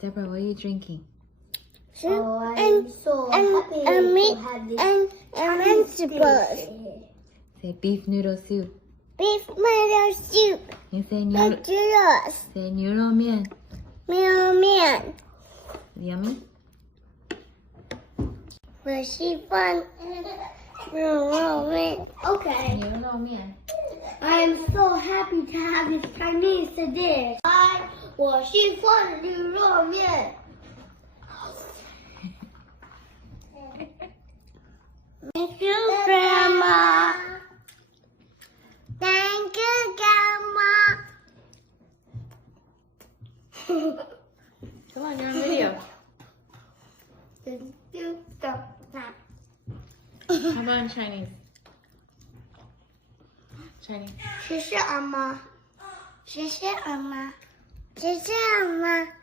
Deborah, what are you drinking? Oh, I'm so happy to have this vegetables. Say beef noodle soup. Beef noodle soup. You say noodle. Noodles. Say 牛肉面. 牛肉面. Yummy? 我喜欢牛肉面. Okay. 牛肉面. I'm so happy to have this Chinese dish. 我喜欢牛肉面. Thank you, Grandma. Thank you, Grandma. Come on, you're on video. How about in Chinese? Chinese. 谢谢阿妈。谢谢阿妈。谢谢阿妈。